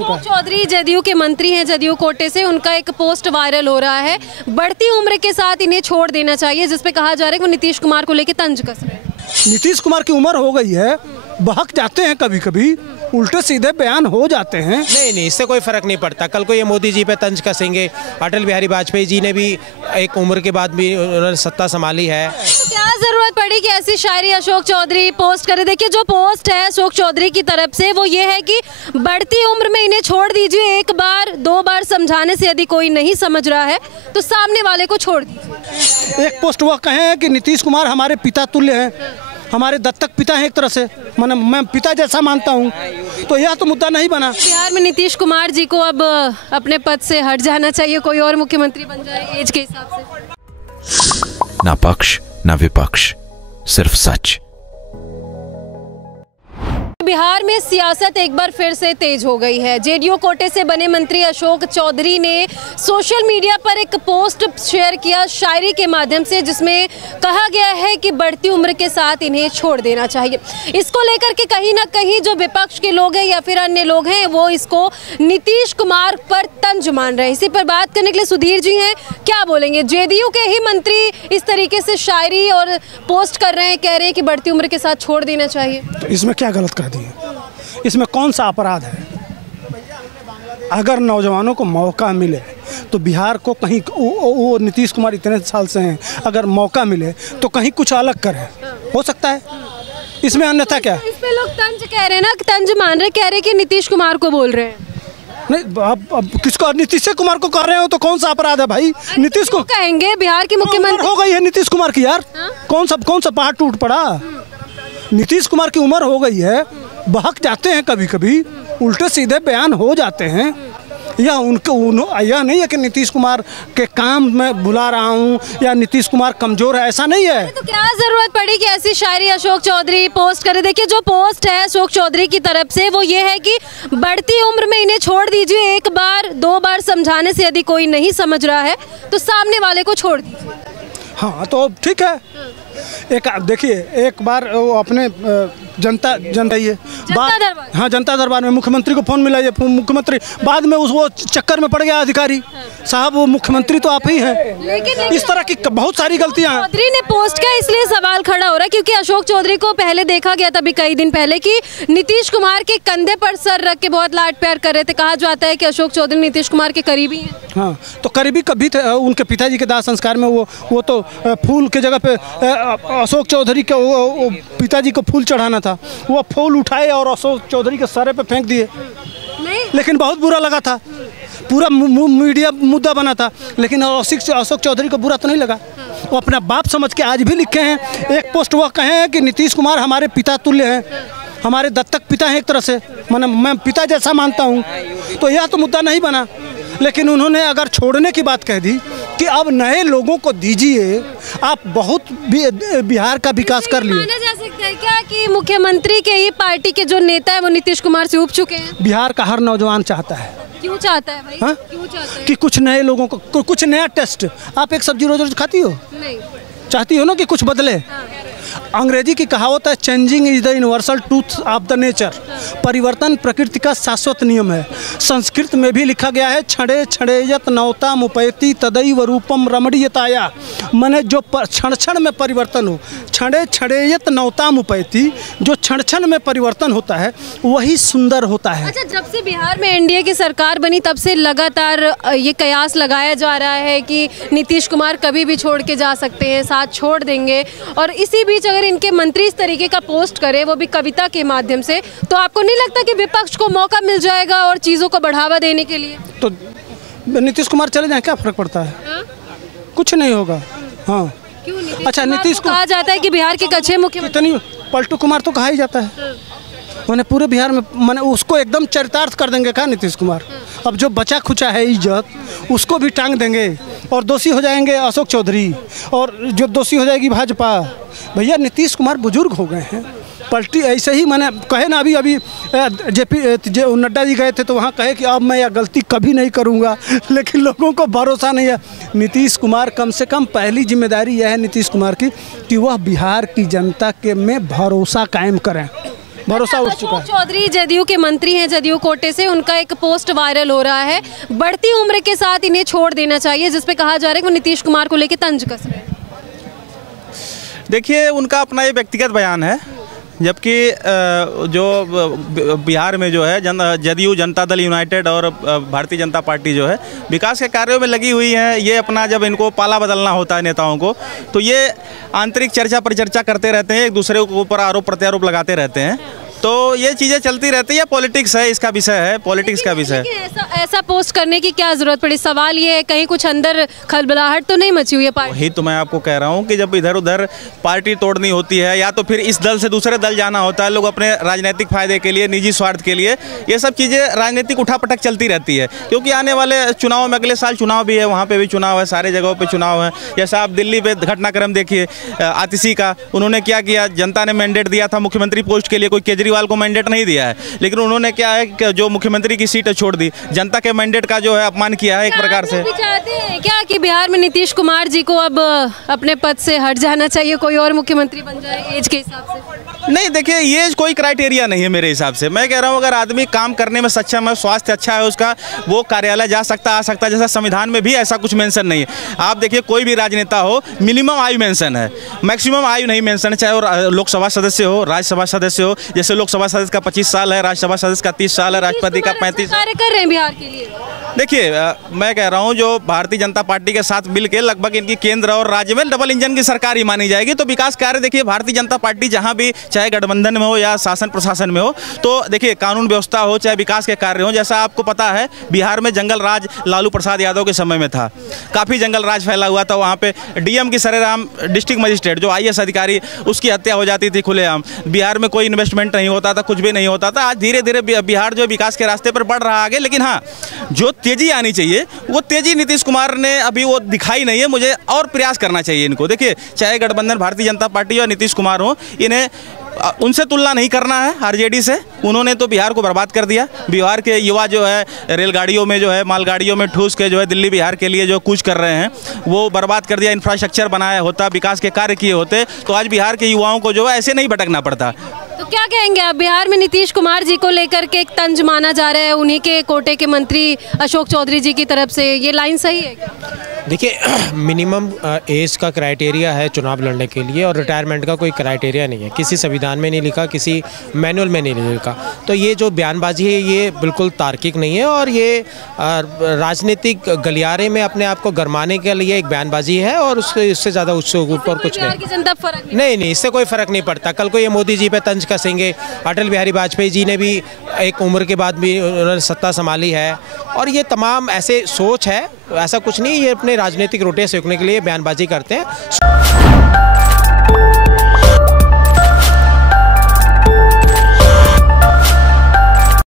चुका है। चौधरी जदयू के मंत्री हैं, जदयू कोटे से, उनका एक पोस्ट वायरल हो रहा है, बढ़ती उम्र के साथ इन्हें छोड़ देना चाहिए, जिसपे कहा जा रहा है कि वो नीतीश कुमार को लेकर तंज कस रहे हैं। नीतीश कुमार की उम्र हो गई है, बहक जाते हैं कभी कभी, उल्टे सीधे बयान हो जाते हैं। नहीं, इससे कोई फर्क नहीं पड़ता। कल को ये मोदी जी पे तंज कसेंगे। अटल बिहारी वाजपेयी जी ने भी एक उम्र के बाद भी उन्होंने सत्ता संभाली है। तो क्या जरूरत पड़ी कि ऐसी शायरी अशोक चौधरी पोस्ट करे? देखिए, जो पोस्ट है अशोक चौधरी की तरफ से वो ये है कि बढ़ती उम्र में इन्हें छोड़ दीजिए, एक बार दो बार समझाने से यदि कोई नहीं समझ रहा है तो सामने वाले को छोड़ दीजिए। एक पोस्ट वह कहे हैं कि नीतीश कुमार हमारे पिता तुल्य हैं, हमारे दत्तक पिता हैं एक तरह से, मैं पिता जैसा मानता हूं, तो यह तो मुद्दा नहीं बना। बिहार में नीतीश कुमार जी को अब अपने पद से हट जाना चाहिए, कोई और मुख्यमंत्री बन जाए एज के हिसाब से। ना पक्ष ना विपक्ष, सिर्फ सच। बिहार में सियासत एक बार फिर से तेज हो गई है। जेडीयू कोटे से बने मंत्री अशोक चौधरी ने सोशल मीडिया पर एक पोस्ट शेयर किया शायरी के माध्यम से, जिसमें कहा गया है कि बढ़ती उम्र के साथ इन्हें छोड़ देना चाहिए। इसको लेकर के कहीं ना कहीं जो विपक्ष के लोग हैं या फिर अन्य लोग हैं वो इसको नीतीश कुमार पर तंज मान रहे हैं। इसी पर बात करने के लिए सुधीर जी हैं, क्या बोलेंगे? जेडीयू के ही मंत्री इस तरीके से शायरी और पोस्ट कर रहे हैं, कह रहे हैं कि बढ़ती उम्र के साथ छोड़ देना चाहिए। तो इसमें क्या गलत कर दिए? इसमें कौन सा अपराध है? अगर नौजवानों को मौका मिले तो बिहार को कहीं वो नीतीश कुमार इतने साल से हैं, अगर मौका मिले तो कहीं कुछ अलग करें, हो सकता है। इसमें अन्यथा क्या? इस पे लोग तंज कह रहे हैं ना, तंज मान रहे, कह रहे कि नीतीश कुमार को बोल रहे हैं। नहीं, अब किसको? नीतीश कुमार को कर रहे हो तो कौन सा अपराध है भाई? नीतीश को कहेंगे बिहार के मुख्यमंत्री हो गई है नीतीश कुमार की यार। कौन सा पहाड़ टूट पड़ा? नीतीश कुमार की उम्र हो गई है, बहक जाते हैं कभी कभी, उल्टे सीधे बयान हो जाते हैं। यह नहीं है कि नीतीश कुमार के काम में बुला रहा हूँ या नीतीश कुमार कमजोर है, ऐसा नहीं है। तो क्या जरूरत पड़ी कि ऐसी शायरी अशोक चौधरी पोस्ट करे? देखिए, जो पोस्ट है अशोक चौधरी की तरफ से वो ये है कि बढ़ती उम्र में इन्हें छोड़ दीजिए, एक बार दो बार समझाने से यदि कोई नहीं समझ रहा है तो सामने वाले को छोड़ दीजिए। हाँ, तो ठीक है। एक देखिए, एक बार वो अपने जनता ये हाँ, जनता दरबार में मुख्यमंत्री को फोन मिला, ये मुख्यमंत्री बाद में वो चक्कर में पड़ गया अधिकारी साहब, वो मुख्यमंत्री तो आप ही हैं। लेकिन इस तरह की बहुत सारी गलतियां हैं। चौधरी ने पोस्ट किया इसलिए सवाल खड़ा हो रहा है क्योंकि अशोक चौधरी को पहले देखा गया था अभी कई दिन पहले कि नीतीश कुमार के कंधे पर सर रख के बहुत लाड प्यार कर रहे थे। कहा जाता है कि अशोक चौधरी नीतीश कुमार के करीबी हैं। हाँ, तो करीबी कभी थे। उनके पिताजी के दाह संस्कार में वो तो फूल के जगह पे अशोक चौधरी के वो पिताजी को फूल चढ़ाना था, वो फूल उठाए और अशोक चौधरी के सर पे फेंक दिए। लेकिन बहुत बुरा लगा था, पूरा मीडिया मुद्दा बना था, लेकिन अशोक चौधरी को बुरा तो नहीं लगा। वो अपना बाप समझ के आज भी लिखे हैं। एक पोस्ट वह कहे हैं कि नीतीश कुमार हमारे पिता तुल्य हैं, हमारे दत्तक पिता हैं एक तरह से, मैं पिता जैसा मानता हूँ, तो यह तो मुद्दा नहीं बना। लेकिन उन्होंने अगर छोड़ने की बात कह दी कि अब नए लोगों को दीजिए, आप बहुत बिहार का विकास कर लिए। माना जा सकता है क्या कि मुख्यमंत्री के ही पार्टी के जो नेता है वो नीतीश कुमार से उब चुके हैं? बिहार का हर नौजवान चाहता है। क्यों चाहता है भाई? हाँ? क्यों चाहता है? कि कुछ नए लोगों को कुछ नया टेस्ट। आप एक सब्जी रोज रोज खाती हो? नहीं। चाहती हो ना कि कुछ बदले? हाँ। अंग्रेजी की कहावत है, changing is the universal truth of the nature. परिवर्तन प्रकृति का शाश्वत नियम है। संस्कृत में भी लिखा गया है, छड़े छड़ेयत नवता मुपैति तदैव रूपम रमणीयताया। माने जो क्षण क्षण में परिवर्तन हो, छड़े छड़ेयत नवता मुपैति, जो क्षण क्षण में परिवर्तन होता है वही सुंदर होता है। अच्छा, जब से बिहार में एनडीए की सरकार बनी तब से लगातार ये कयास लगाया जा रहा है कि नीतीश कुमार कभी भी छोड़ के जा सकते हैं, साथ छोड़ देंगे, और इसी बीच अगर इनके मंत्री इस तरीके का पोस्ट करे वो भी कविता के माध्यम से, तो आपको नहीं लगता कि विपक्ष को मौका मिल जाएगा और चीज़ों को बढ़ावा देने के लिए? तो नीतीश कुमार चले जाए, क्या फर्क पड़ता है? हाँ? कुछ नहीं होगा। हाँ, क्यों? अच्छा, नीतीश को कहा जाता है कि बिहार के कच्चे मुख्यमंत्री, पलटू कुमार तो कहा ही जाता है। मैंने पूरे बिहार में मैंने उसको एकदम चरितार्थ कर देंगे क्या नीतीश कुमार? अब जो बचा खुचा है इज्जत उसको भी टांग देंगे और दोषी हो जाएंगे अशोक चौधरी, और जो दोषी हो जाएगी भाजपा। भैया, नीतीश कुमार बुजुर्ग हो गए हैं। पलटी ऐसे ही मैंने कहे ना, अभी नड्डा जी गए थे तो वहाँ कहे कि अब मैं यह गलती कभी नहीं करूँगा, लेकिन लोगों को भरोसा नहीं है। नीतीश कुमार कम से कम पहली जिम्मेदारी यह है नीतीश कुमार की कि वह बिहार की जनता के में भरोसा कायम करें। भरोसा उठ चुका है। अशोक चौधरी जदयू के मंत्री हैं, जदयू कोटे से, उनका एक पोस्ट वायरल हो रहा है, बढ़ती उम्र के साथ इन्हें छोड़ देना चाहिए, जिसपे कहा जा रहा है कि वो नीतीश कुमार को लेकर तंज कस रहे हैं। देखिए, उनका अपना ये व्यक्तिगत बयान है, जबकि जो बिहार में जो है जदयू, जनता दल यूनाइटेड और भारतीय जनता पार्टी जो है विकास के कार्यों में लगी हुई है। ये अपना जब इनको पाला बदलना होता है नेताओं को, तो ये आंतरिक चर्चा परिचर्चा करते रहते हैं, एक दूसरे के ऊपर आरोप प्रत्यारोप लगाते रहते हैं। तो ये चीज़ें चलती रहती है, पॉलिटिक्स है, इसका विषय है, पॉलिटिक्स का विषय है। ऐसा पोस्ट करने की क्या जरूरत पड़ी? सवाल ये है, कहीं कुछ अंदर खलबलाहट तो नहीं मची हुई है पार्टी? वही तो मैं आपको कह रहा हूँ कि जब इधर उधर पार्टी तोड़नी होती है या तो फिर इस दल से दूसरे दल जाना होता है, लोग अपने राजनीतिक फायदे के लिए, निजी स्वार्थ के लिए, ये सब चीज़ें राजनीतिक उठापटक चलती रहती है। क्योंकि आने वाले चुनाव में, अगले साल चुनाव भी है, वहाँ पर भी चुनाव है, सारे जगहों पर चुनाव है। जैसा आप दिल्ली पे घटनाक्रम देखिए आतिशी का, उन्होंने क्या किया, जनता ने मैंडेट दिया था मुख्यमंत्री पोस्ट के लिए, कोई केजरीवाल को मैंडेट नहीं दिया है, लेकिन उन्होंने क्या है कि जो मुख्यमंत्री की सीट छोड़ दी, जनता के मैंडेट का जो है अपमान किया है एक प्रकार से। चाहते हैं क्या कि बिहार में नीतीश कुमार जी को अब अपने पद से हट जाना चाहिए, कोई और मुख्यमंत्री बन जाए एज के हिसाब से? नहीं, देखिए, ये कोई क्राइटेरिया नहीं है मेरे हिसाब से। मैं कह रहा हूँ अगर आदमी काम करने में सक्षम है, स्वास्थ्य अच्छा है उसका, वो कार्यालय जा सकता, आ सकता है। जैसा संविधान में भी ऐसा कुछ मेंशन नहीं है। आप देखिए, कोई भी राजनेता हो, मिनिमम आयु मेंशन है, मैक्सिमम आयु नहीं मेंशन है, चाहे वो लोकसभा सदस्य हो, राज्यसभा सदस्य हो। जैसे लोकसभा सदस्य का 25 साल है, राज्यसभा सदस्य का 30 साल है, राष्ट्रपति का 35। कार्य कर रहे हैं बिहार के लिए। देखिए, मैं कह रहा हूं जो भारतीय जनता पार्टी के साथ मिलकर लगभग इनकी केंद्र और राज्य में डबल इंजन की सरकार ही मानी जाएगी। तो विकास कार्य देखिए, भारतीय जनता पार्टी जहां भी, चाहे गठबंधन में हो या शासन प्रशासन में हो, तो देखिए कानून व्यवस्था हो, चाहे विकास के कार्य हो। जैसा आपको पता है, बिहार में जंगल राज लालू प्रसाद यादव के समय में था, काफ़ी जंगल राज फैला हुआ था। वहाँ पे डीएम की सरेराम, डिस्ट्रिक्ट मजिस्ट्रेट जो IAS अधिकारी, उसकी हत्या हो जाती थी खुलेआम। बिहार में कोई इन्वेस्टमेंट नहीं होता था, कुछ भी नहीं होता था। आज धीरे धीरे बिहार जो विकास के रास्ते पर बढ़ रहा आगे, लेकिन हाँ, जो तेजी आनी चाहिए वो तेजी नीतीश कुमार ने अभी वो दिखाई नहीं है। मुझे और प्रयास करना चाहिए इनको। देखिए, चाहे गठबंधन भारतीय जनता पार्टी और नीतीश कुमार हो, इन्हें उनसे तुलना नहीं करना है, आरजेडी से। उन्होंने तो बिहार को बर्बाद कर दिया। बिहार के युवा जो है रेलगाड़ियों में, जो है मालगाड़ियों में ठूस के जो है दिल्ली बिहार के लिए जो कूच कर रहे हैं, वो बर्बाद कर दिया। इंफ्रास्ट्रक्चर बनाया होता, विकास के कार्य किए होते, तो आज बिहार के युवाओं को जो है ऐसे नहीं भटकना पड़ता। तो क्या कहेंगे आप, बिहार में नीतीश कुमार जी को लेकर के एक तंज माना जा रहा है, उन्हीं के कोटे के मंत्री अशोक चौधरी जी की तरफ से, ये लाइन सही है क्या? देखिए, मिनिमम एज का क्राइटेरिया है चुनाव लड़ने के लिए, और रिटायरमेंट का कोई क्राइटेरिया नहीं है। किसी संविधान में नहीं लिखा, किसी मैनुअल में नहीं लिखा। तो ये जो बयानबाजी है, ये बिल्कुल तार्किक नहीं है, और ये राजनीतिक गलियारे में अपने आप को गरमाने के लिए एक बयानबाजी है, और उससे ज़्यादा उससे ऊपर कुछ नहीं। नहीं, इससे कोई फ़र्क नहीं पड़ता। कल को ये मोदी जी पे तंज कसेंगे। अटल बिहारी वाजपेयी जी ने भी एक उम्र के बाद भी उन्होंने सत्ता संभाली है, और ये तमाम ऐसे सोच है, ऐसा कुछ नहीं। ये अपने राजनीतिक रोटियां सेकने के लिए बयानबाजी करते हैं।